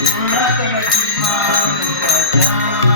Una tamatima, una tamatima.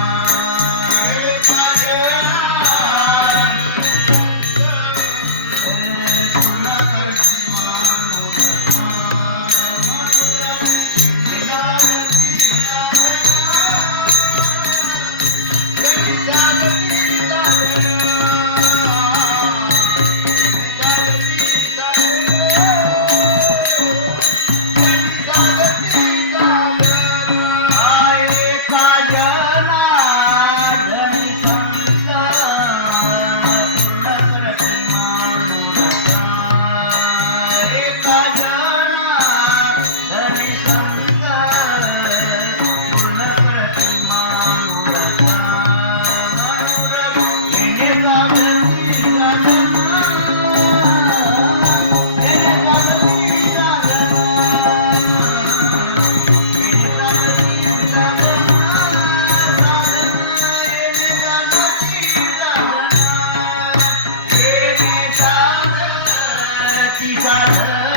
जाना